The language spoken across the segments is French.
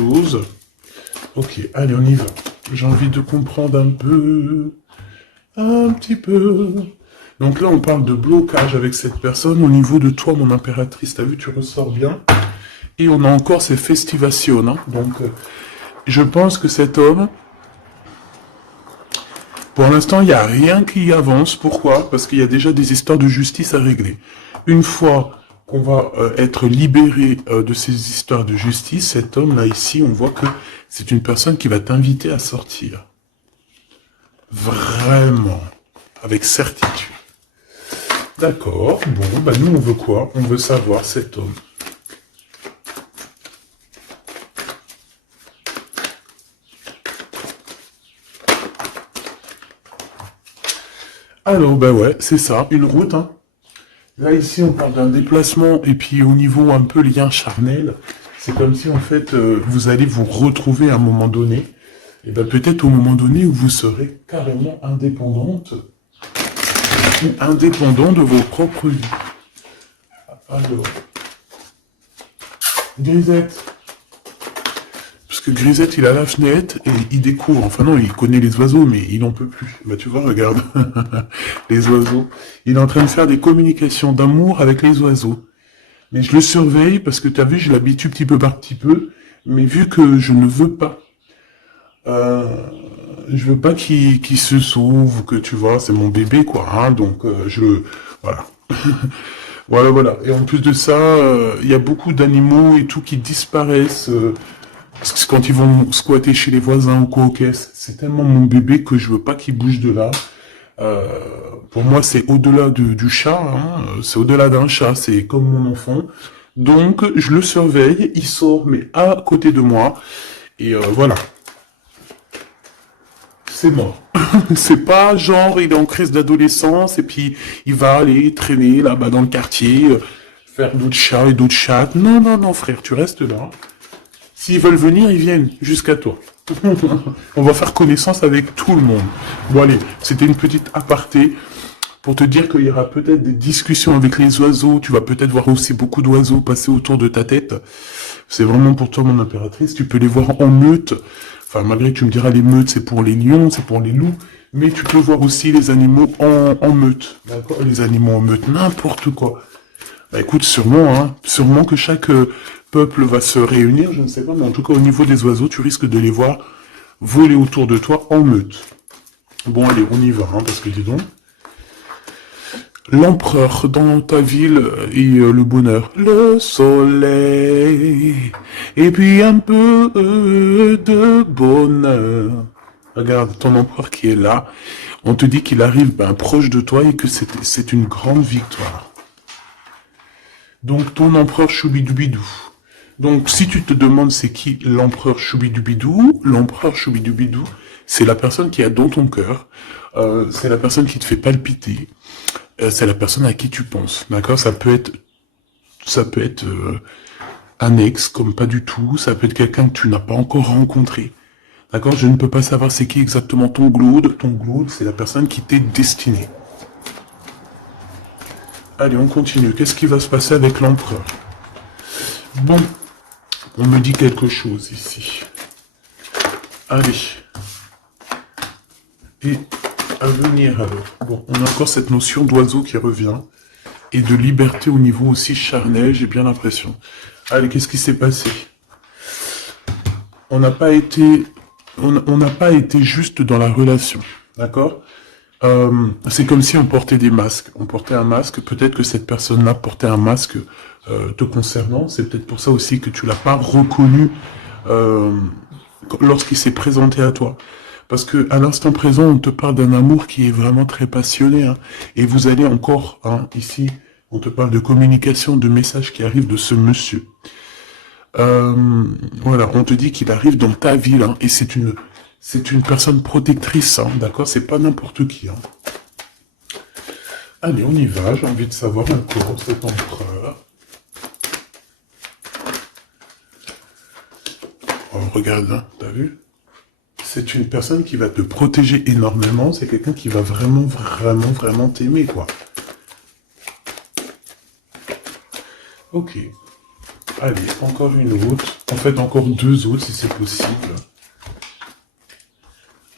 chose. Ok, allez, on y va. J'ai envie de comprendre un petit peu. Donc là, on parle de blocage avec cette personne au niveau de toi, mon impératrice. T'as vu, tu ressors bien. Et on a encore ces festivations. Hein. Donc, je pense que cet homme, pour l'instant, il n'y a rien qui avance. Pourquoi? Parce qu'il y a déjà des histoires de justice à régler. Une fois qu'on va être libéré de ces histoires de justice, cet homme-là ici, on voit que c'est une personne qui va t'inviter à sortir. Vraiment. Avec certitude. D'accord. Bon, bah nous, on veut quoi? On veut savoir cet homme. Alors, ben ouais, c'est ça, une route. Hein. Là, ici, on parle d'un déplacement, et puis au niveau un peu lien charnel, c'est comme si, en fait, vous allez vous retrouver à un moment donné, et ben peut-être au moment donné où vous serez carrément indépendante, ou indépendant de vos propres vies. Alors, Grisette. Parce que Grisette, il a la fenêtre et il découvre. Enfin non, il connaît les oiseaux, mais il n'en peut plus. Bah tu vois, regarde. Les oiseaux. Il est en train de faire des communications d'amour avec les oiseaux. Mais je le surveille parce que tu as vu, je l'habitue petit peu par petit peu. Mais vu que je ne veux pas, je veux pas qu'il se sauve, que tu vois, c'est mon bébé quoi. Hein, donc voilà. Voilà. Et en plus de ça, il y a beaucoup d'animaux et tout qui disparaissent. Parce que quand ils vont squatter chez les voisins ou quoi aux caisses, c'est tellement mon bébé que je veux pas qu'il bouge de là. Pour moi, c'est au-delà du chat, hein, c'est au-delà d'un chat, c'est comme mon enfant. Donc, je le surveille, il sort, mais à côté de moi. Et voilà. C'est mort. C'est pas genre, il est en crise d'adolescence, et puis il va aller traîner là-bas dans le quartier, faire d'autres chats et d'autres chattes. Non, frère, tu restes là. S'ils veulent venir, ils viennent jusqu'à toi. On va faire connaissance avec tout le monde. Bon allez, c'était une petite aparté pour te dire qu'il y aura peut-être des discussions avec les oiseaux. Tu vas peut-être voir aussi beaucoup d'oiseaux passer autour de ta tête. C'est vraiment pour toi, mon impératrice. Tu peux les voir en meute. Enfin, malgré que tu me diras, les meutes, c'est pour les lions, c'est pour les loups. Mais tu peux voir aussi les animaux en meute. D'accord? Les animaux en meute, n'importe quoi. Bah écoute, sûrement que chaque peuple va se réunir, je ne sais pas, mais en tout cas au niveau des oiseaux, tu risques de les voir voler autour de toi en meute. Bon allez, on y va, hein, parce que dis donc. L'empereur dans ta ville et le bonheur. Le soleil, et puis un peu de bonheur. Regarde ton empereur qui est là. On te dit qu'il arrive proche de toi et que c'est une grande victoire. Donc ton empereur Choubidoubidou. Donc si tu te demandes c'est qui l'empereur Choubidoubidou, c'est la personne qui est dans ton cœur, c'est la personne qui te fait palpiter, c'est la personne à qui tu penses, d'accord? Ça peut être un ex comme pas du tout, ça peut être quelqu'un que tu n'as pas encore rencontré, d'accord? Je ne peux pas savoir c'est qui exactement ton glaude, c'est la personne qui t'est destinée. Allez, on continue. Qu'est-ce qui va se passer avec l'empereur? Bon, on me dit quelque chose ici. Allez. Et à venir alors. Bon, on a encore cette notion d'oiseau qui revient. Et de liberté au niveau aussi charnel, j'ai bien l'impression. Allez, qu'est-ce qui s'est passé? On n'a pas été juste dans la relation. D'accord? C'est comme si on portait des masques. On portait un masque, peut-être que cette personne-là portait un masque te concernant. C'est peut-être pour ça aussi que tu l'as pas reconnu lorsqu'il s'est présenté à toi. Parce que à l'instant présent, on te parle d'un amour qui est vraiment très passionné. Hein, et vous allez encore, ici, on te parle de communication, de messages qui arrivent de ce monsieur. Voilà, on te dit qu'il arrive dans ta ville, hein, et c'est une personne protectrice, hein, d'accord? C'est pas n'importe qui. Hein. Allez, on y va. J'ai envie de savoir encore cet empereur. Oh, regarde, hein, t'as vu? C'est une personne qui va te protéger énormément. C'est quelqu'un qui va vraiment t'aimer, quoi. Ok. Allez, encore une autre. En fait, encore 2 autres si c'est possible.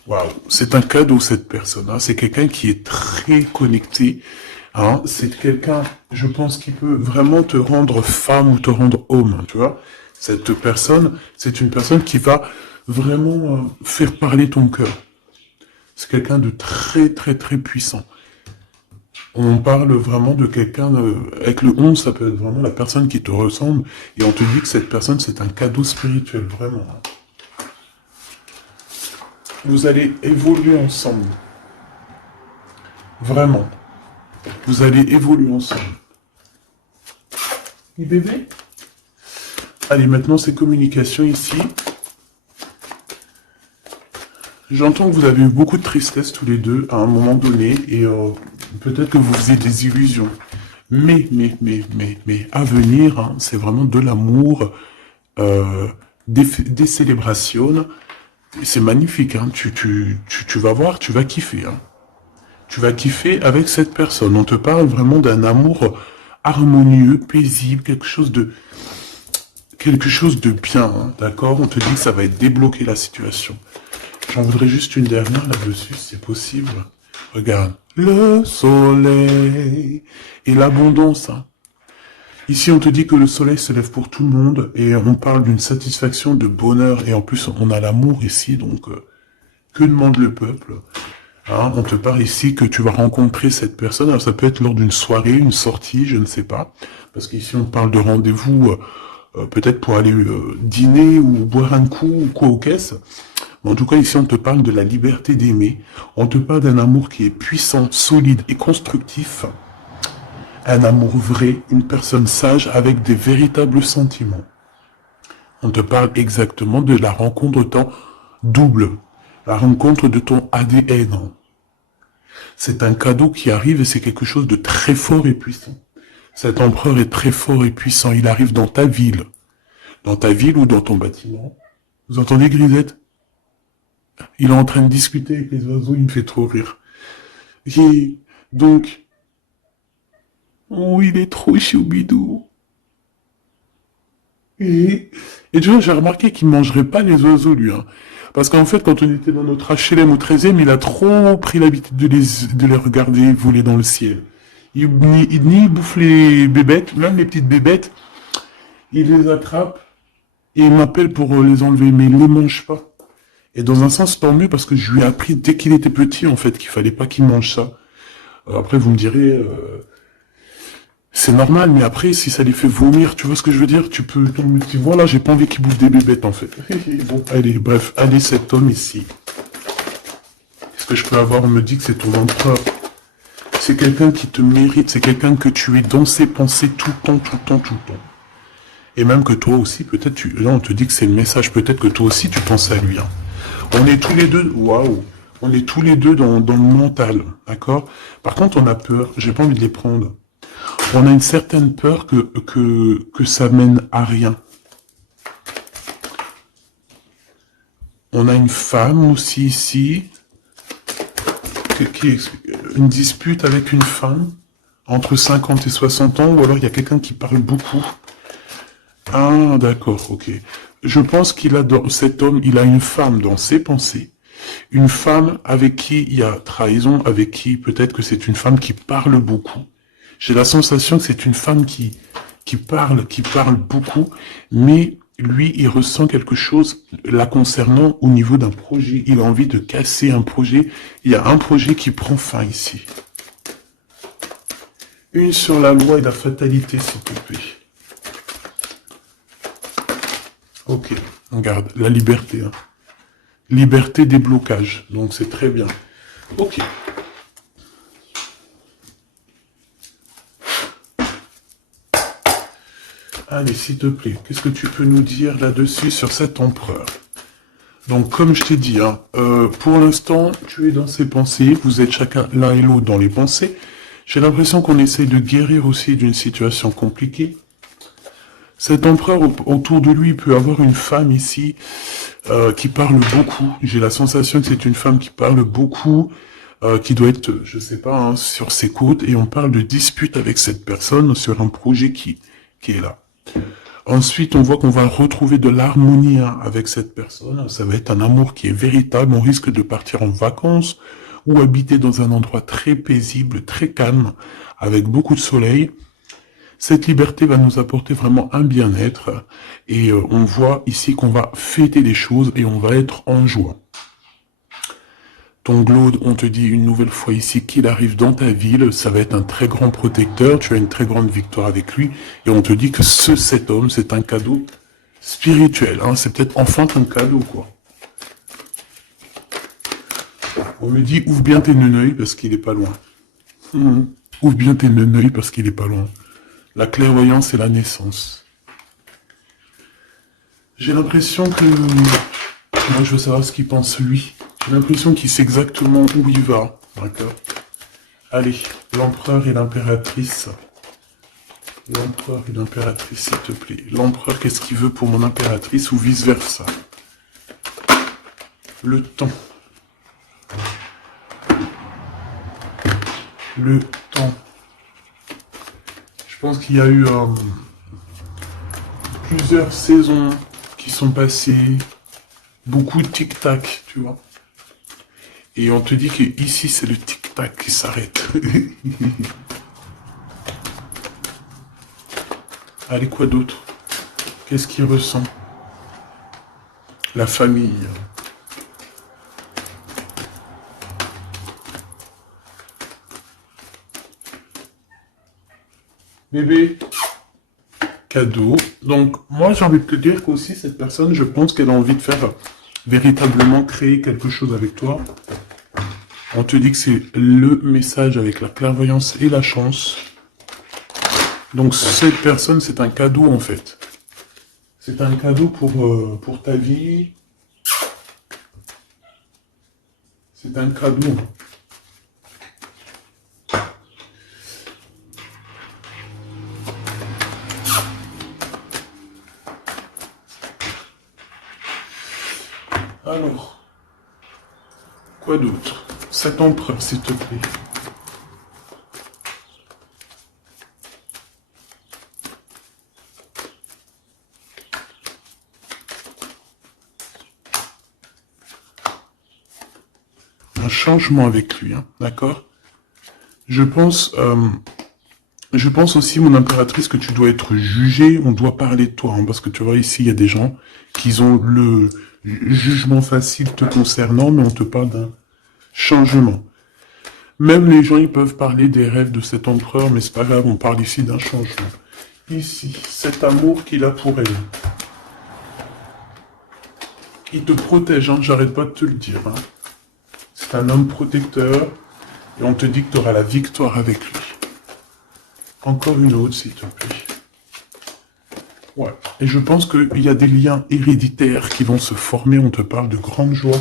Waouh, c'est un cadeau cette personne. Hein. C'est quelqu'un qui est très connecté. Hein. C'est quelqu'un, je pense, qui peut vraiment te rendre femme ou te rendre homme. Tu vois, cette personne, c'est une personne qui va vraiment faire parler ton cœur. C'est quelqu'un de très très très puissant. On parle vraiment de quelqu'un, avec le 11, ça peut être vraiment la personne qui te ressemble, et on te dit que cette personne, c'est un cadeau spirituel, vraiment. Vous allez évoluer ensemble. Vraiment. Vous allez évoluer ensemble. Et bébé? Allez, maintenant, c'est communication ici. J'entends que vous avez eu beaucoup de tristesse tous les deux à un moment donné, et peut-être que vous faisiez des illusions. Mais, à venir, hein, c'est vraiment de l'amour, des célébrations. C'est magnifique, hein. Tu vas voir, tu vas kiffer. Hein. Tu vas kiffer avec cette personne. On te parle vraiment d'un amour harmonieux, paisible, quelque chose de bien, hein, d'accord? On te dit que ça va être débloquer la situation. J'en voudrais juste une dernière là-dessus, si c'est possible. Regarde. Le soleil et l'abondance. Hein. Ici, on te dit que le soleil se lève pour tout le monde et on parle d'une satisfaction, de bonheur. Et en plus, on a l'amour ici, donc que demande le peuple? Hein, on te parle ici que tu vas rencontrer cette personne. Alors, ça peut être lors d'une soirée, une sortie, je ne sais pas. Parce qu'ici, on parle de rendez-vous peut-être pour aller dîner ou boire un coup ou quoi aux caisses. En tout cas, ici, on te parle de la liberté d'aimer. On te parle d'un amour qui est puissant, solide et constructif. Un amour vrai, une personne sage avec des véritables sentiments. On te parle exactement de la rencontre de ton double, la rencontre de ton ADN. C'est un cadeau qui arrive et c'est quelque chose de très fort et puissant. Cet empereur est très fort et puissant. Il arrive dans ta ville ou dans ton bâtiment. Vous entendez, Grisette? Il est en train de discuter avec les oiseaux, il me fait trop rire. Et donc, oh, il est trop choubidou. Et tu vois, j'ai remarqué qu'il mangerait pas les oiseaux, lui. Hein. Parce qu'en fait, quand on était dans notre HLM au 13e, il a trop pris l'habitude de les regarder voler dans le ciel. Il bouffe les bébêtes, même les petites bébêtes, il les attrape et il m'appelle pour les enlever, mais il les mange pas. Et dans un sens, tant mieux, parce que je lui ai appris dès qu'il était petit, en fait, qu'il fallait pas qu'il mange ça. Après, vous me direz, c'est normal, mais après, si ça les fait vomir, tu vois ce que je veux dire? Tu peux, voilà, j'ai pas envie qu'il bouffe des bébêtes, en fait. Bon, allez, bref, allez, cet homme ici. Qu'est-ce que je peux avoir? On me dit que c'est ton empereur. C'est quelqu'un qui te mérite, c'est quelqu'un que tu es dans ses pensées tout le temps, tout le temps, tout le temps. Et même que toi aussi, peut-être, là, on te dit que c'est le message, peut-être que toi aussi, tu penses à lui, hein. On est tous les deux, waouh, on est tous les deux dans le mental, d'accord? Par contre, on a peur, j'ai pas envie de les prendre. On a une certaine peur que ça mène à rien. On a une femme aussi ici, une dispute avec une femme, entre 50 et 60 ans, ou alors il y a quelqu'un qui parle beaucoup. Ah, d'accord, ok. Je pense cet homme, il a une femme dans ses pensées. Une femme avec qui il y a trahison, avec qui peut-être que c'est une femme qui parle beaucoup. J'ai la sensation que c'est une femme qui parle beaucoup, mais lui, il ressent quelque chose la concernant au niveau d'un projet. Il a envie de casser un projet. Il y a un projet qui prend fin ici. Une sur la loi et la fatalité, s'il te plaît. Ok, regarde, la liberté. Hein. Liberté des blocages, donc c'est très bien. Ok. Allez, s'il te plaît, qu'est-ce que tu peux nous dire là-dessus sur cet empereur? Donc, comme je t'ai dit, hein, pour l'instant, tu es dans ses pensées, vous êtes chacun l'un et l'autre dans les pensées. J'ai l'impression qu'on essaye de guérir aussi d'une situation compliquée. Cet empereur, autour de lui, peut avoir une femme ici qui parle beaucoup. J'ai la sensation que c'est une femme qui parle beaucoup, qui doit être, je sais pas, hein, sur ses côtes. Et on parle de dispute avec cette personne sur un projet qui est là. Ensuite, on voit qu'on va retrouver de l'harmonie hein, avec cette personne. Ça va être un amour qui est véritable. On risque de partir en vacances ou habiter dans un endroit très paisible, très calme, avec beaucoup de soleil. Cette liberté va nous apporter vraiment un bien-être. Et on voit ici qu'on va fêter des choses et on va être en joie. Ton Glaude, on te dit une nouvelle fois ici qu'il arrive dans ta ville, ça va être un très grand protecteur, tu as une très grande victoire avec lui, et on te dit que cet homme, c'est un cadeau spirituel, hein, c'est peut-être enfin un cadeau, quoi. On me dit, ouvre bien tes neneuils parce qu'il est pas loin. Ouvre bien tes neneuils parce qu'il est pas loin. La clairvoyance et la naissance. J'ai l'impression que... Moi, je veux savoir ce qu'il pense lui. J'ai l'impression qu'il sait exactement où il va. D'accord. Allez, l'empereur et l'impératrice. L'empereur et l'impératrice, s'il te plaît. L'empereur, qu'est-ce qu'il veut pour mon impératrice ou vice-versa? Le temps. Le temps. Je pense qu'il y a eu plusieurs saisons qui sont passées. Beaucoup de tic-tac, tu vois. Et on te dit que ici c'est le tic-tac qui s'arrête. Allez, quoi d'autre? Qu'est-ce qu'il ressent? La famille. Bébé. Cadeau. Donc, moi, j'ai envie de te dire qu'aussi, cette personne, je pense qu'elle a envie de faire véritablement créer quelque chose avec toi. On te dit que c'est le message avec la clairvoyance et la chance. Donc, cette personne, c'est un cadeau, en fait. C'est un cadeau pour ta vie. C'est un cadeau. Alors, quoi d'autre? Cet empereur, s'il te plaît. Un changement avec lui, hein, d'accord? Je pense aussi, mon impératrice, que tu dois être jugée, on doit parler de toi, hein, parce que tu vois, ici, il y a des gens qui ont le jugement facile te concernant, mais on te parle d'un changement. Même les gens, ils peuvent parler des rêves de cet empereur, mais c'est pas grave, on parle ici d'un changement. Ici, cet amour qu'il a pour elle. Il te protège, hein, j'arrête pas de te le dire. Hein. C'est un homme protecteur, et on te dit que tu auras la victoire avec lui. Encore une autre, s'il te plaît. Ouais. Et je pense qu'il y a des liens héréditaires qui vont se former. On te parle de grande joie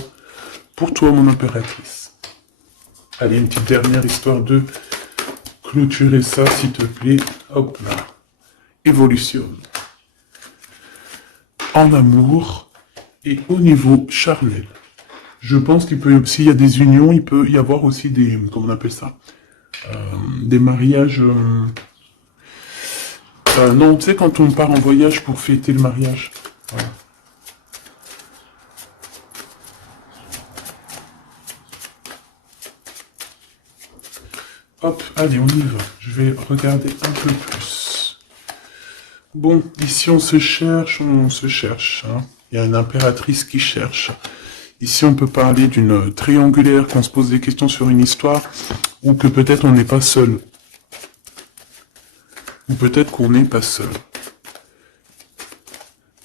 pour toi, mon impératrice. Allez, une petite dernière histoire de clôturer ça, s'il te plaît. Hop là. Évolution. En amour et au niveau charnel. Je pense qu'il peut, s'il y a des unions, il peut y avoir aussi des, comment on appelle ça, des mariages... non, tu sais, quand on part en voyage pour fêter le mariage. Voilà. Hop, allez, on y va. Je vais regarder un peu plus. Bon, ici, on se cherche. Hein. Il y a une impératrice qui cherche. Ici, on peut parler d'une triangulaire, qu'on se pose des questions sur une histoire, ou que peut-être on n'est pas seul. Ou peut-être qu'on n'est pas seul.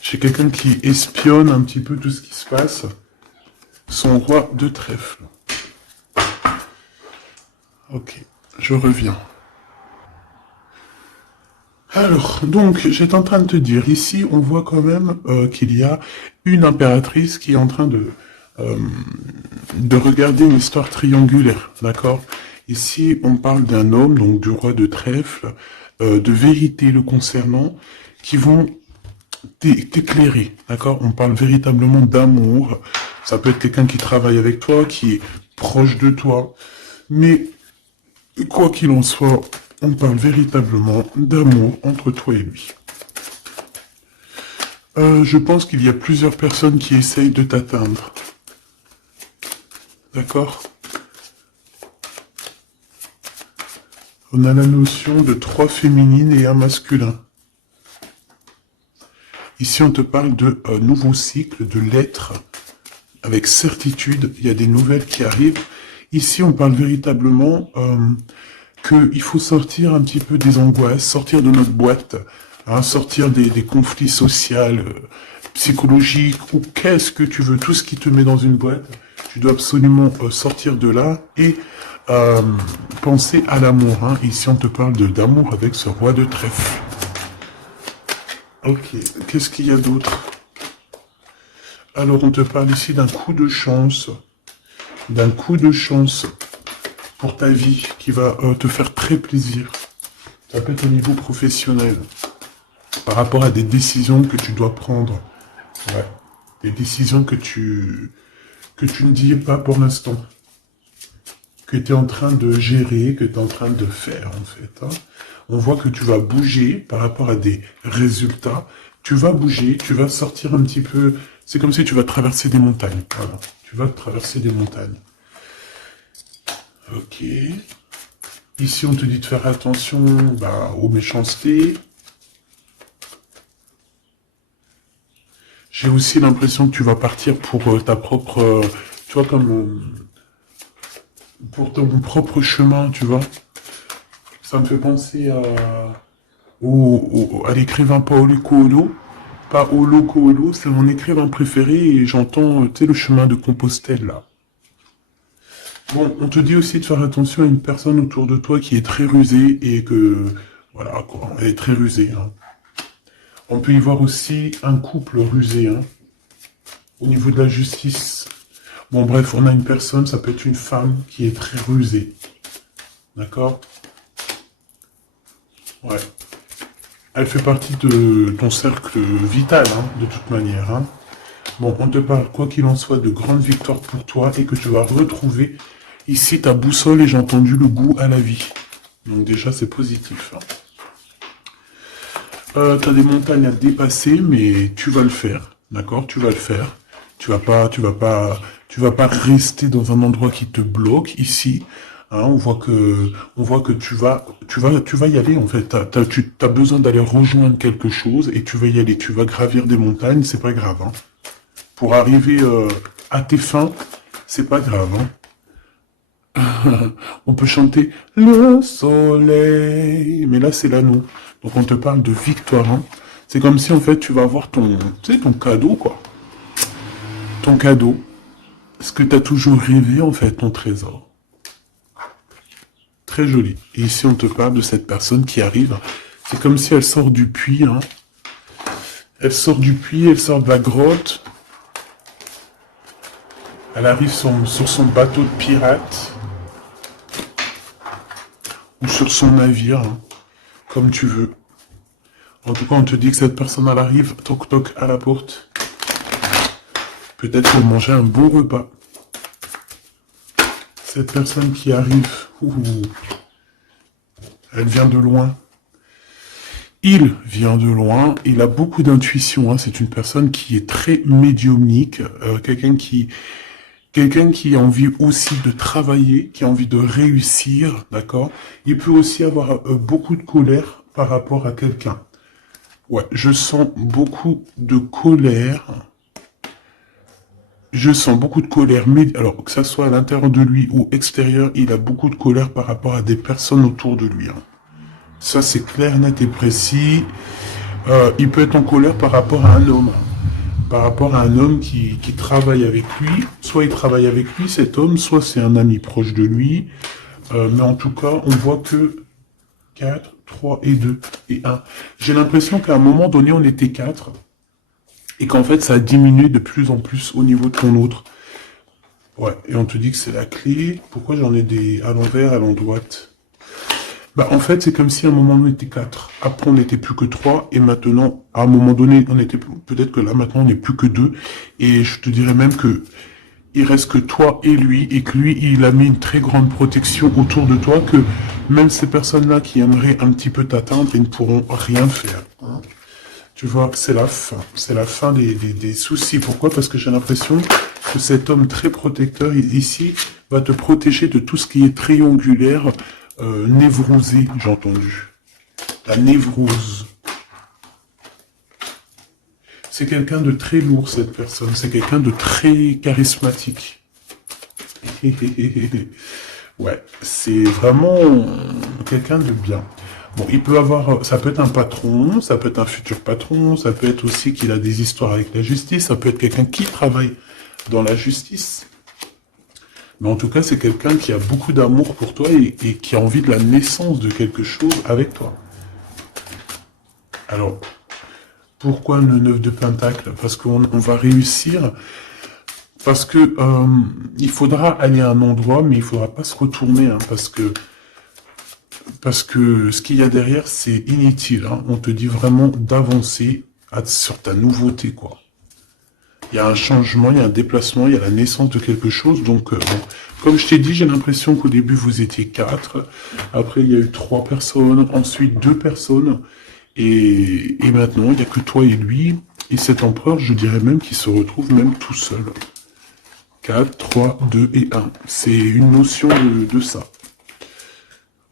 J'ai quelqu'un qui espionne un petit peu tout ce qui se passe. Son roi de trèfle. Ok, je reviens. Alors, donc, j'étais en train de te dire, ici, on voit quand même qu'il y a une impératrice qui est en train de regarder une histoire triangulaire, d'accord? Ici, on parle d'un homme, donc du roi de trèfle, de vérité le concernant, qui vont t'éclairer, d'accord? On parle véritablement d'amour. Ça peut être quelqu'un qui travaille avec toi, qui est proche de toi. Mais, quoi qu'il en soit, on parle véritablement d'amour entre toi et lui. Je pense qu'il y a plusieurs personnes qui essayent de t'atteindre. D'accord? On a la notion de 3 féminines et un masculin. Ici, on te parle de nouveau cycle, de lettres. Avec certitude, il y a des nouvelles qui arrivent. Ici, on parle véritablement qu'il faut sortir un petit peu des angoisses, sortir de notre boîte, hein, sortir des conflits sociaux, psychologiques, ou qu'est-ce que tu veux, tout ce qui te met dans une boîte. Tu dois absolument sortir de là et penser à l'amour. Hein. Ici, on te parle d'amour avec ce roi de trèfle. Ok, qu'est-ce qu'il y a d'autre? Alors, on te parle ici d'un coup de chance. D'un coup de chance pour ta vie qui va te faire très plaisir. Ça peut être au niveau professionnel. Par rapport à des décisions que tu dois prendre. Ouais. Des décisions que tu ne dis pas pour l'instant. Que tu es en train de gérer, que tu es en train de faire, en fait. Hein. On voit que tu vas bouger par rapport à des résultats. Tu vas bouger, tu vas sortir un petit peu. C'est comme si tu vas traverser des montagnes. Voilà. Tu vas traverser des montagnes. Ok. Ici, on te dit de faire attention aux méchancetés. J'ai aussi l'impression que tu vas partir pour ta propre... tu vois, comme... pour ton propre chemin, tu vois. Ça me fait penser à l'écrivain Paulo Coelho. Paulo Coelho, c'est mon écrivain préféré et j'entends, tu sais, le chemin de Compostelle, là. Bon, on te dit aussi de faire attention à une personne autour de toi qui est très rusée et que, voilà, quoi, elle est très rusée. Hein. On peut y voir aussi un couple rusé, hein, au niveau de la justice. Bon, bref, on a une personne, ça peut être une femme qui est très rusée. D'accord? Ouais. Elle fait partie de ton cercle vital, hein, de toute manière. Hein. Bon, on te parle, quoi qu'il en soit, de grandes victoires pour toi et que tu vas retrouver ici ta boussole et j'ai entendu le goût à la vie. Donc déjà, c'est positif. Hein. Tu as des montagnes à dépasser, mais tu vas le faire. D'accord? Tu vas le faire. Tu vas pas rester dans un endroit qui te bloque ici. Hein, on voit que tu vas y aller en fait. Tu as besoin d'aller rejoindre quelque chose et tu vas y aller. Tu vas gravir des montagnes, c'est pas grave. Hein. Pour arriver à tes fins, c'est pas grave. Hein. On peut chanter le soleil, mais là c'est l'anneau. Donc on te parle de victoire. Hein. C'est comme si en fait tu vas avoir ton cadeau quoi. Ton cadeau. Ce que tu as toujours rêvé en fait, ton trésor. Très joli. Et ici, on te parle de cette personne qui arrive. C'est comme si elle sort du puits. Hein. Elle sort du puits, elle sort de la grotte. Elle arrive sur son bateau de pirate. Ou sur son navire. Hein, comme tu veux. En tout cas, on te dit que cette personne, elle arrive, toc toc, à la porte. Peut-être pour manger un bon repas. Cette personne qui arrive... Elle vient de loin. Il vient de loin. Il a beaucoup d'intuition. Hein. C'est une personne qui est très médiumnique. Quelqu'un qui a envie aussi de travailler, qui a envie de réussir. D'accord? Il peut aussi avoir beaucoup de colère par rapport à quelqu'un. Ouais, je sens beaucoup de colère. Je sens beaucoup de colère, mais alors que ça soit à l'intérieur de lui ou extérieur, il a beaucoup de colère par rapport à des personnes autour de lui. Hein. Ça, c'est clair, net et précis. Il peut être en colère par rapport à un homme. Par rapport à un homme qui travaille avec lui. Soit il travaille avec lui, cet homme, soit c'est un ami proche de lui. Mais en tout cas, on voit que 4, 3 et 2 et 1. J'ai l'impression qu'à un moment donné, on était 4. Et qu'en fait, ça a diminué de plus en plus au niveau de ton autre. Ouais, et on te dit que c'est la clé. Pourquoi j'en ai des à l'envers, à l'endroite? En fait, c'est comme si à un moment donné, on était 4. Après, on n'était plus que 3. Et maintenant, à un moment donné, on était... Peut-être que là, maintenant, on n'est plus que 2. Et je te dirais même que il reste que toi et lui. Et que lui, il a mis une très grande protection autour de toi. Que même ces personnes-là qui aimeraient un petit peu t'atteindre, ils ne pourront rien faire. Hein. Tu vois que c'est la fin. C'est la fin des soucis. Pourquoi? Parce que j'ai l'impression que cet homme très protecteur ici va te protéger de tout ce qui est triangulaire, névrosé, j'ai entendu. La névrose. C'est quelqu'un de très lourd, cette personne. C'est quelqu'un de très charismatique. Ouais, c'est vraiment quelqu'un de bien. Bon, il peut avoir, ça peut être un patron, ça peut être un futur patron, ça peut être aussi qu'il a des histoires avec la justice, ça peut être quelqu'un qui travaille dans la justice. Mais en tout cas, c'est quelqu'un qui a beaucoup d'amour pour toi et qui a envie de la naissance de quelque chose avec toi. Alors, pourquoi le 9 de Pentacle? Parce qu'on va réussir, parce que il faudra aller à un endroit, mais il faudra pas se retourner, hein, parce que ce qu'il y a derrière, c'est inutile. Hein. On te dit vraiment d'avancer sur ta nouveauté, quoi. Il y a un changement, il y a un déplacement, il y a la naissance de quelque chose. Donc, bon. Comme je t'ai dit, j'ai l'impression qu'au début, vous étiez 4. Après, il y a eu 3 personnes. Ensuite, 2 personnes. Et maintenant, il n'y a que toi et lui. Et cet empereur, je dirais même qu'il se retrouve même tout seul. 4, 3, 2 et 1. C'est une notion de ça.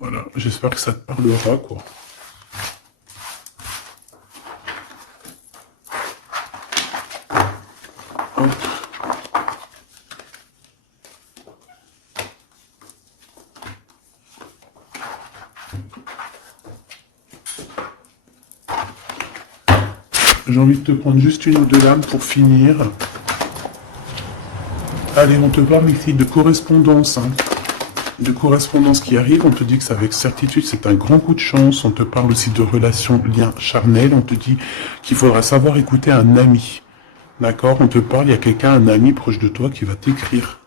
Voilà, j'espère que ça te parlera, quoi. Hop. J'ai envie de te prendre juste une ou deux lames pour finir. Allez, on te parle ici de correspondance, hein. De correspondance qui arrive, on te dit que c'est avec certitude, c'est un grand coup de chance, on te parle aussi de relations, liens charnels, on te dit qu'il faudra savoir écouter un ami, d'accord? On te parle, il y a quelqu'un, un ami proche de toi qui va t'écrire.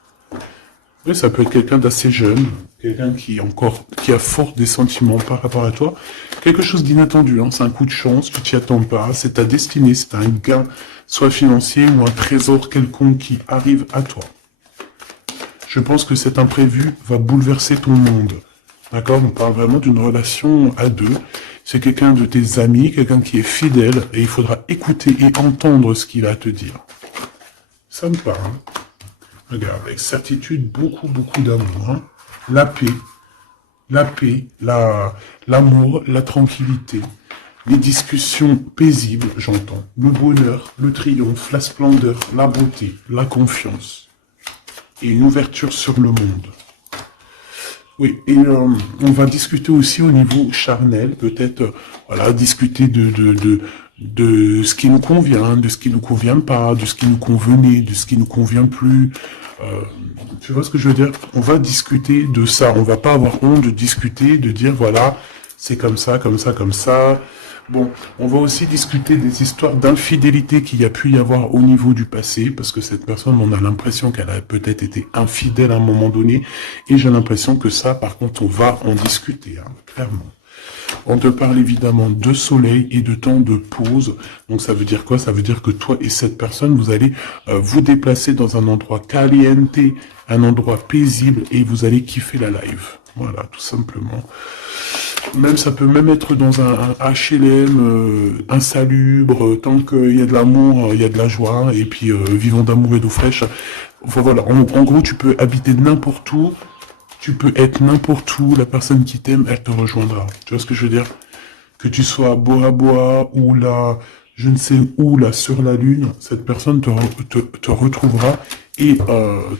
Oui, ça peut être quelqu'un d'assez jeune, quelqu'un qui a fort des sentiments par rapport à toi, quelque chose d'inattendu, hein, c'est un coup de chance, tu t'y attends pas, c'est ta destinée, c'est un gain, soit financier ou un trésor quelconque qui arrive à toi. Je pense que cet imprévu va bouleverser ton monde. D'accord? On parle vraiment d'une relation à deux. C'est quelqu'un de tes amis, quelqu'un qui est fidèle, et il faudra écouter et entendre ce qu'il a à te dire. Ça me parle. Regarde, avec certitude, beaucoup, beaucoup d'amour. Hein. La paix, l'amour, la tranquillité. Les discussions paisibles, j'entends. Le bonheur, le triomphe, la splendeur, la beauté, la confiance. Et une ouverture sur le monde. Oui, et on va discuter aussi au niveau charnel, peut-être, voilà, discuter de ce qui nous convient, de ce qui nous convient pas, de ce qui nous convenait, de ce qui nous convient plus. Tu vois ce que je veux dire? On va discuter de ça. On va pas avoir honte de discuter, de dire voilà, c'est comme ça, comme ça, comme ça. Bon, on va aussi discuter des histoires d'infidélité qu'il y a pu y avoir au niveau du passé, parce que cette personne, on a l'impression qu'elle a peut-être été infidèle à un moment donné, et j'ai l'impression que ça, par contre, on va en discuter, hein, clairement. On te parle évidemment de soleil et de temps de pause. Donc ça veut dire quoi? Ça veut dire que toi et cette personne, vous allez vous déplacer dans un endroit caliente, un endroit paisible, et vous allez kiffer la live. Voilà, tout simplement. Même ça peut même être dans un HLM insalubre, tant qu'il y a de l'amour, il y a de la joie, et puis vivons d'amour et d'eau fraîche. Enfin, voilà, en gros, tu peux habiter n'importe où, tu peux être n'importe où, la personne qui t'aime, elle te rejoindra. Tu vois ce que je veux dire? Que tu sois à Bora Bora ou là, je ne sais où, là, sur la Lune, cette personne te retrouvera et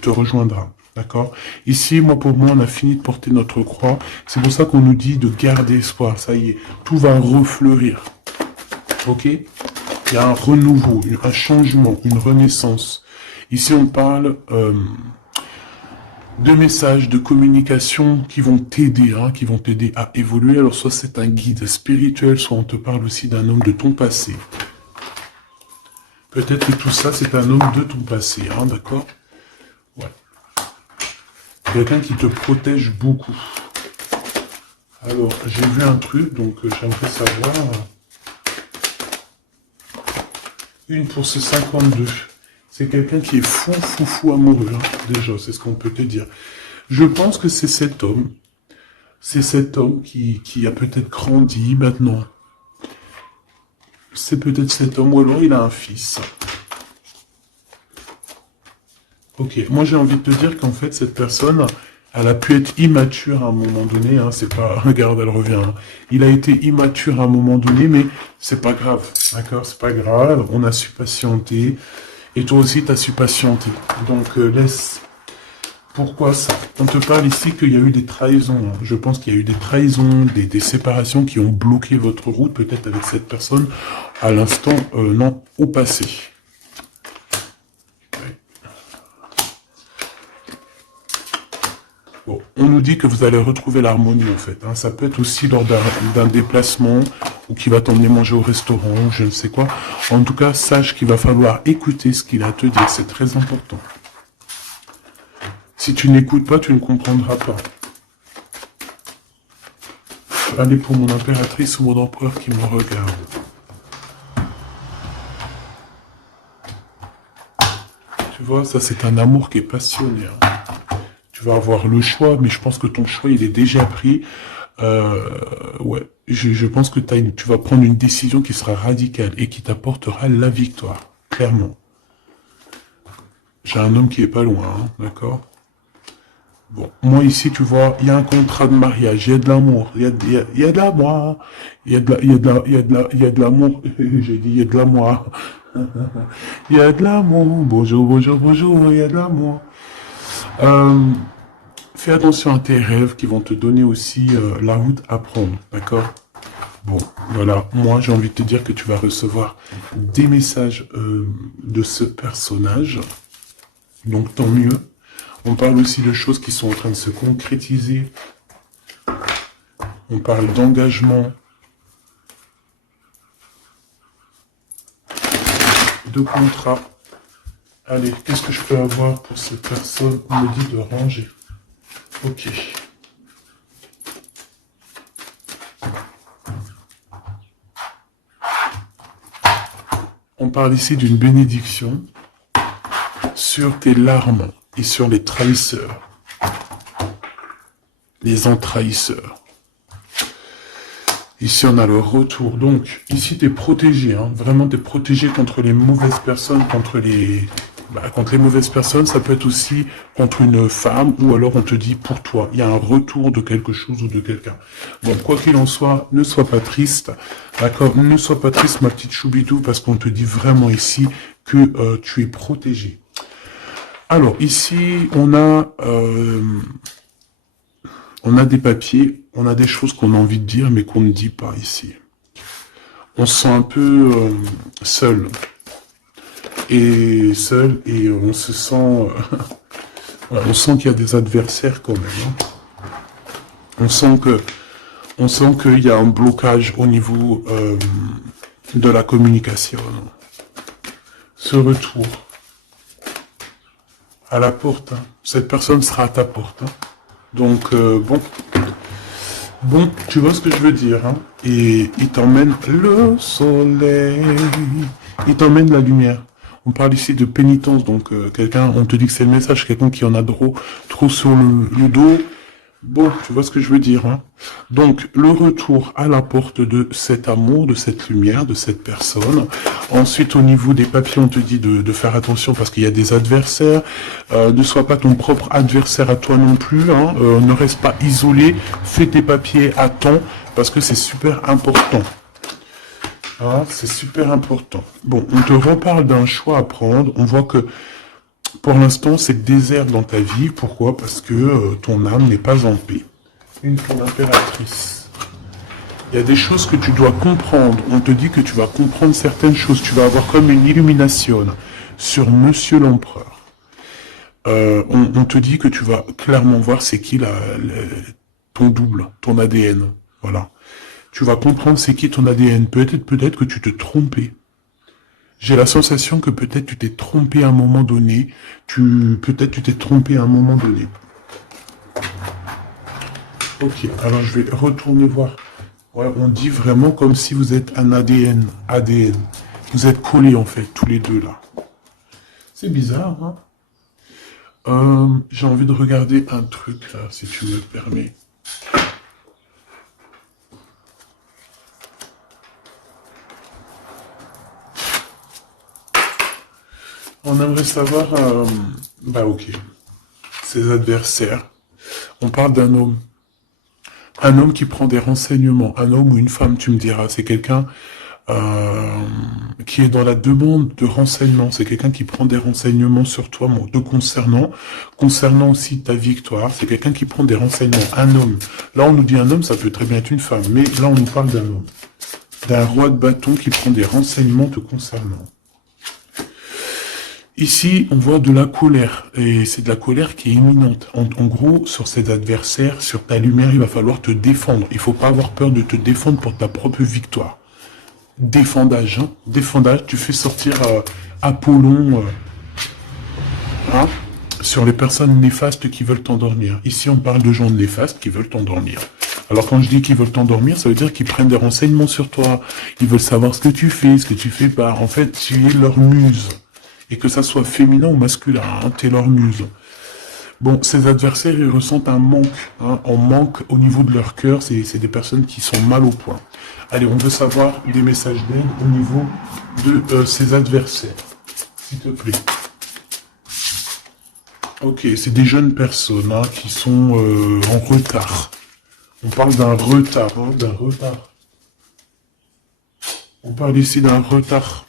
te rejoindra. D'accord? Ici, pour moi, on a fini de porter notre croix. C'est pour ça qu'on nous dit de garder espoir. Ça y est, tout va refleurir. Ok? Il y a un renouveau, un changement, une renaissance. Ici, on parle de messages, de communication qui vont t'aider, hein, qui vont t'aider à évoluer. Alors, soit c'est un guide spirituel, soit on te parle aussi d'un homme de ton passé. Peut-être que tout ça, c'est un homme de ton passé, hein, d'accord? Ouais. Quelqu'un qui te protège beaucoup. Alors, j'ai vu un truc, donc j'aimerais savoir. Une pour ce 52. C'est quelqu'un qui est fou amoureux, hein, déjà, c'est ce qu'on peut te dire. Je pense que c'est cet homme. C'est cet homme qui a peut-être grandi maintenant. c'est peut-être cet homme ou alors il a un fils. Ok, moi j'ai envie de te dire qu'en fait cette personne, elle a pu être immature à un moment donné, hein, c'est pas, regarde, elle revient, hein. Il a été immature à un moment donné, mais c'est pas grave, d'accord, c'est pas grave, on a su patienter, et toi aussi t'as su patienter, donc laisse. Pourquoi ça? On te parle ici qu'il y a eu des trahisons, hein. Je pense qu'il y a eu des trahisons, des séparations qui ont bloqué votre route, peut-être avec cette personne, à l'instant, non, au passé. Bon, on nous dit que vous allez retrouver l'harmonie en fait, hein. Ça peut être aussi lors d'un déplacement ou qui va t'emmener manger au restaurant ou je ne sais quoi. En tout cas, sache qu'il va falloir écouter ce qu'il a à te dire, c'est très important. Si tu n'écoutes pas, tu ne comprendras pas. Allez pour mon impératrice ou mon empereur qui me regarde. Tu vois, ça c'est un amour qui est passionné, hein. Tu vas avoir le choix, mais je pense que ton choix, il est déjà pris. Ouais, je pense que tu vas prendre une décision qui sera radicale et qui t'apportera la victoire, clairement. J'ai un homme qui est pas loin, hein, d'accord? Bon, moi ici, tu vois, il y a un contrat de mariage, il y a de l'amour, il y a de l'amour, il y a il y a de l'amour, j'ai dit il y a de l'amour, il y a de l'amour, bonjour, bonjour, bonjour, il y a de l'amour. Euh, Fais attention à tes rêves qui vont te donner aussi la route à prendre, d'accord? Bon, voilà, moi j'ai envie de te dire que tu vas recevoir des messages de ce personnage, donc tant mieux. On parle aussi de choses qui sont en train de se concrétiser. On parle d'engagement, de contrat. Allez, qu'est-ce que je peux avoir pour cette personne? On me dit de ranger. Ok. On parle ici d'une bénédiction sur tes larmes et sur les trahisseurs, les entrahisseurs. Ici, on a le retour. Donc, ici, tu es protégé. Hein. Vraiment, tu es protégé contre les mauvaises personnes, contre les mauvaises personnes. Ça peut être aussi contre une femme ou alors on te dit pour toi. Il y a un retour de quelque chose ou de quelqu'un. Bon, quoi qu'il en soit, ne sois pas triste. D'accord? Ne sois pas triste, ma petite choubidou, parce qu'on te dit vraiment ici que tu es protégé. Alors, ici, on a des papiers, on a des choses qu'on a envie de dire, mais qu'on ne dit pas ici. On se sent un peu seul. Et on se sent... on sent qu'il y a des adversaires quand même. Hein. On sent qu'il y a un blocage au niveau de la communication. Ce retour à la porte. Hein. Cette personne sera à ta porte. Hein. Donc, bon, tu vois ce que je veux dire, hein? Et il t'emmène le soleil, il t'emmène la lumière. On parle ici de pénitence, donc quelqu'un, on te dit que c'est le message, quelqu'un qui en a trop sur le dos. Bon, tu vois ce que je veux dire, hein? Donc, le retour à la porte de cet amour, de cette lumière, de cette personne. Ensuite, au niveau des papiers, on te dit de faire attention parce qu'il y a des adversaires. Ne sois pas ton propre adversaire à toi non plus, hein. Ne reste pas isolé. Fais tes papiers à temps parce que c'est super important. Ah, c'est super important. Bon, on te reparle d'un choix à prendre. On voit que pour l'instant, c'est désert dans ta vie. Pourquoi? Parce que ton âme n'est pas en paix. Une femme impératrice. Il y a des choses que tu dois comprendre. On te dit que tu vas comprendre certaines choses. Tu vas avoir comme une illumination sur Monsieur l'Empereur. On te dit que tu vas clairement voir c'est qui ton double, ton ADN. Voilà. Tu vas comprendre c'est qui ton ADN. Peut-être que tu te trompais. J'ai la sensation que peut-être tu t'es trompé à un moment donné. Peut-être tu t'es trompé à un moment donné. Ok, alors je vais retourner voir. Ouais, on dit vraiment comme si vous êtes un ADN. Vous êtes collés en fait, tous les deux là. C'est bizarre, hein? J'ai envie de regarder un truc là, si tu me permets. On aimerait savoir, bah ok, ses adversaires. On parle d'un homme. Un homme qui prend des renseignements. Un homme ou une femme, tu me diras. C'est quelqu'un qui est dans la demande de renseignements. C'est quelqu'un qui prend des renseignements sur toi, te concernant aussi ta victoire. C'est quelqu'un qui prend des renseignements. Un homme. Là, on nous dit un homme, ça peut très bien être une femme. Mais là, on nous parle d'un homme. D'un roi de bâton qui prend des renseignements te concernant. Ici, on voit de la colère, et c'est de la colère qui est imminente. En gros, sur ses adversaires, sur ta lumière, il va falloir te défendre. Il faut pas avoir peur de te défendre pour ta propre victoire. Défendage, hein. Défendage, tu fais sortir Apollon hein, sur les personnes néfastes qui veulent t'endormir. Ici, on parle de gens néfastes qui veulent t'endormir. Alors quand je dis qu'ils veulent t'endormir, ça veut dire qu'ils prennent des renseignements sur toi. Ils veulent savoir ce que tu fais pas. En fait, tu es leur muse. Et que ça soit féminin ou masculin, hein, t'es leur muse. Bon, ces adversaires, ils ressentent un manque, hein, un manque au niveau de leur cœur, c'est des personnes qui sont mal au point. Allez, on veut savoir des messages d'aide au niveau de ces adversaires, s'il te plaît. Ok, c'est des jeunes personnes hein, qui sont en retard. On parle d'un retard, hein, d'un retard. On parle ici d'un retard.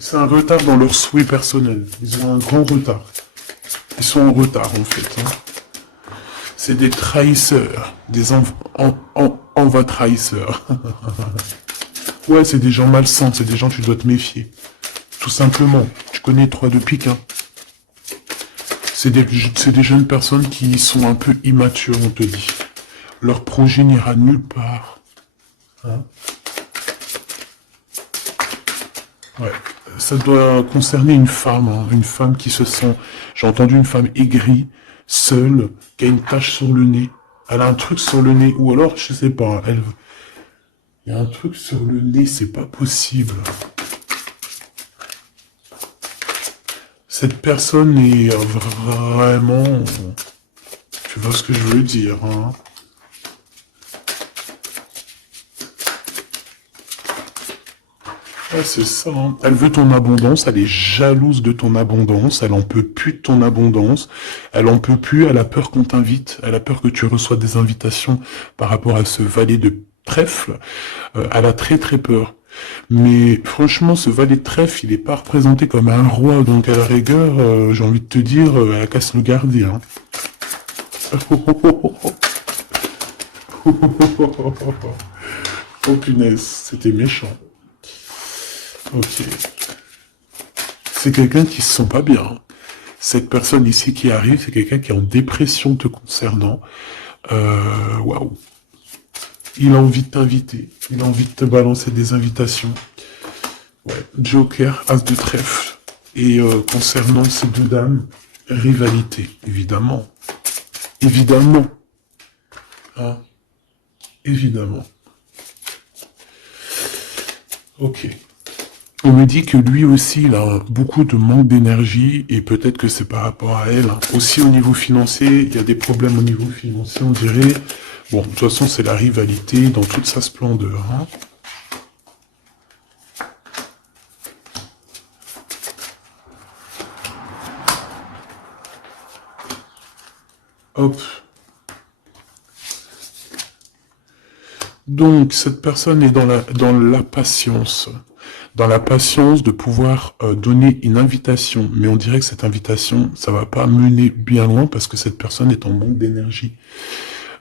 C'est un retard dans leurs souhaits personnels. Ils ont un grand retard. Ils sont en retard, en fait. Hein. C'est des trahisseurs. Des envois trahisseurs. Ouais, c'est des gens malsains. C'est des gens tu dois te méfier. Tout simplement. Tu connais 3 de pique. Hein. C'est des jeunes personnes qui sont un peu immatures, on te dit. Leur projet n'ira nulle part. Hein. Ouais. Ça doit concerner une femme, hein, une femme qui se sent, j'ai entendu une femme aigrie, seule, qui a une tache sur le nez. Elle a un truc sur le nez, ou alors, je sais pas, il y a un truc sur le nez, c'est pas possible. Cette personne est vraiment, tu vois ce que je veux dire, hein. Ouais, c'est ça. Hein. Elle veut ton abondance, elle est jalouse de ton abondance, elle en peut plus de ton abondance, elle en peut plus, elle a peur qu'on t'invite, elle a peur que tu reçoives des invitations par rapport à ce valet de trèfle. Elle a très très peur. Mais franchement, ce valet de trèfle, il est pas représenté comme un roi, donc à la rigueur, j'ai envie de te dire, elle casse le gardien. Oh punaise, c'était méchant. Ok. C'est quelqu'un qui se sent pas bien. Cette personne ici qui arrive, c'est quelqu'un qui est en dépression te concernant. Waouh. Il a envie de t'inviter. Il a envie de te balancer des invitations. Ouais. Joker, As de trèfle. Et concernant ces deux dames, rivalité, évidemment. Évidemment. Hein. Évidemment. Ok. On me dit que lui aussi, il a beaucoup de manque d'énergie, et peut-être que c'est par rapport à elle. Hein. Aussi au niveau financier, il y a des problèmes au niveau financier, on dirait. Bon, de toute façon, c'est la rivalité dans toute sa splendeur. Hein. Hop. Donc, cette personne est dans la patience. Dans la patience de pouvoir donner une invitation. Mais on dirait que cette invitation, ça va pas mener bien loin parce que cette personne est en manque d'énergie.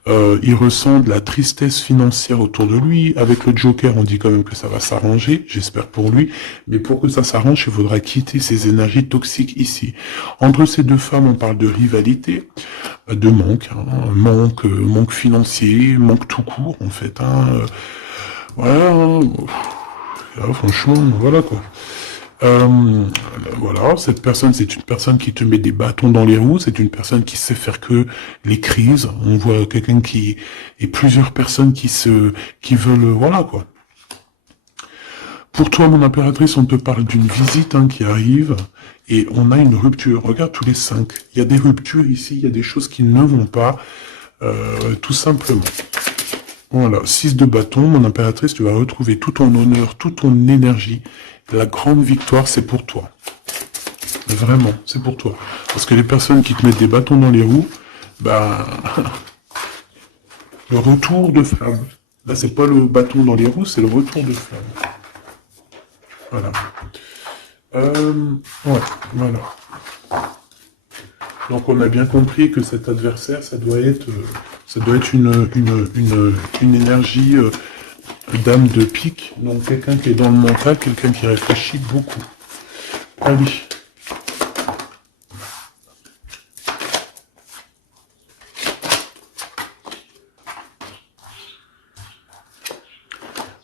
Il ressent de la tristesse financière autour de lui. Avec le Joker, on dit quand même que ça va s'arranger, j'espère pour lui. Mais pour que ça s'arrange, il faudra quitter ces énergies toxiques ici. Entre ces deux femmes, on parle de rivalité, de manque, hein, manque financier, manque tout court en fait. Hein, voilà. Hein, franchement, voilà quoi. Voilà, cette personne, c'est une personne qui te met des bâtons dans les roues, c'est une personne qui sait faire que les crises. On voit quelqu'un et plusieurs personnes qui veulent, voilà quoi. Pour toi, mon impératrice, on te parle d'une visite hein, qui arrive et on a une rupture. Regarde tous les 5. Il y a des ruptures ici, il y a des choses qui ne vont pas, tout simplement. Voilà, 6 de bâton, mon impératrice, tu vas retrouver tout ton honneur, toute ton énergie La grande victoire, c'est pour toi. Vraiment, c'est pour toi. Parce que les personnes qui te mettent des bâtons dans les roues, bah, le retour de flamme. Là, c'est pas le bâton dans les roues, c'est le retour de flamme. Voilà. Ouais, voilà. Donc, on a bien compris que cet adversaire, ça doit être une énergie dame de pique. Donc, quelqu'un qui est dans le mental, quelqu'un qui réfléchit beaucoup. Allez.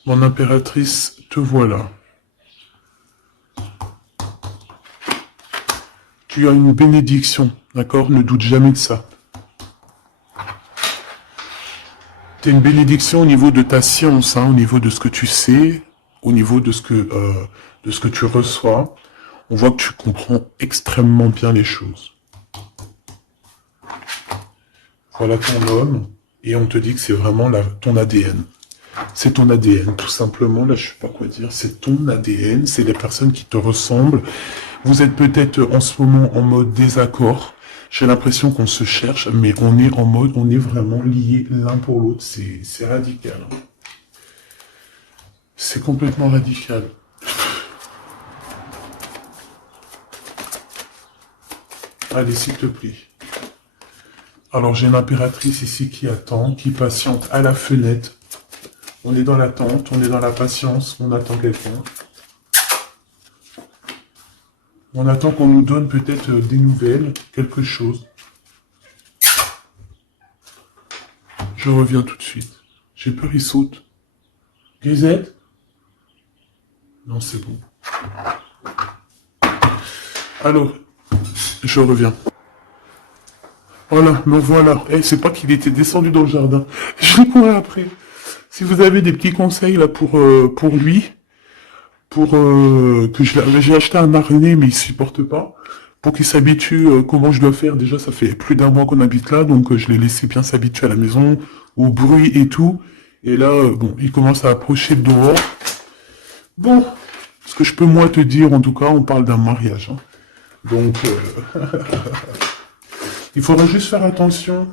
Mon impératrice, te voilà. Tu as une bénédiction, d'accord? Ne doute jamais de ça. Tu as une bénédiction au niveau de ta science, hein, au niveau de ce que tu sais, au niveau de ce que tu reçois. On voit que tu comprends extrêmement bien les choses. Voilà ton homme, et on te dit que c'est vraiment ton ADN. C'est ton ADN, tout simplement. Là, je sais pas quoi dire. C'est ton ADN, c'est les personnes qui te ressemblent. Vous êtes peut-être en ce moment en mode désaccord. J'ai l'impression qu'on se cherche, mais on est en mode, on est vraiment liés l'un pour l'autre. C'est radical. Hein. C'est complètement radical. Allez, s'il te plaît. Alors, j'ai une impératrice ici qui attend, qui patiente à la fenêtre. On est dans l'attente, on est dans la patience, on attend quelqu'un. On attend qu'on nous donne peut-être des nouvelles, quelque chose. Je reviens tout de suite. J'ai peur, il saute. Grisette? Non, c'est bon. Alors, je reviens. Voilà, me voilà. Eh, c'est pas qu'il était descendu dans le jardin. Je l'ai couru après. Si vous avez des petits conseils là pour lui, que j'ai acheté un harnais mais il supporte pas, pour qu'il s'habitue comment je dois faire. Déjà ça fait plus d'1 mois qu'on habite là, donc je l'ai laissé bien s'habituer à la maison, au bruit et tout. Et là, bon, il commence à approcher de dehors. Bon, ce que je peux moi te dire, en tout cas, on parle d'un mariage. Hein. Donc, il faudra juste faire attention.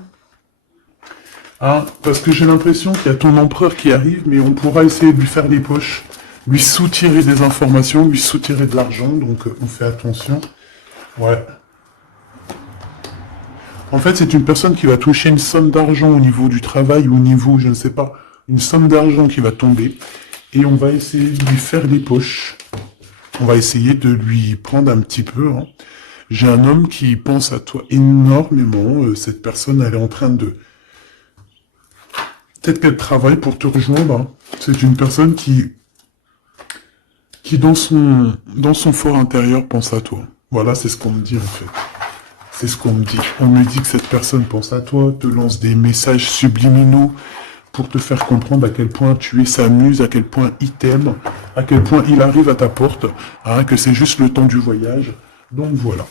Hein, parce que j'ai l'impression qu'il y a ton empereur qui arrive, mais on pourra essayer de lui faire des poches, lui soutirer des informations, lui soutirer de l'argent, donc on fait attention. Ouais. En fait, c'est une personne qui va toucher une somme d'argent au niveau du travail, ou au niveau, je ne sais pas, une somme d'argent qui va tomber, et on va essayer de lui faire des poches. On va essayer de lui prendre un petit peu. Hein. J'ai un homme qui pense à toi énormément, cette personne, elle est en train de... Peut-être qu'elle travaille pour te rejoindre. Hein. C'est une personne qui dans son fort intérieur pense à toi. Voilà, c'est ce qu'on me dit en fait. C'est ce qu'on me dit. On me dit que cette personne pense à toi, te lance des messages subliminaux pour te faire comprendre à quel point tu es sa muse, à quel point il t'aime, à quel point il arrive à ta porte, hein, que c'est juste le temps du voyage. Donc voilà.